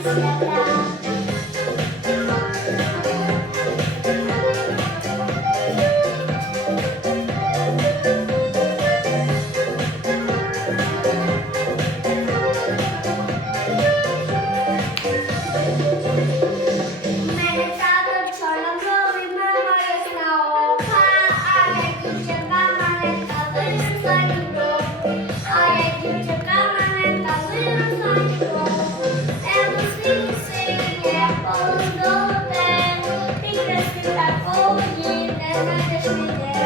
Thank you. Yeah.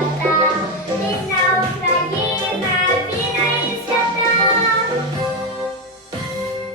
した。みんな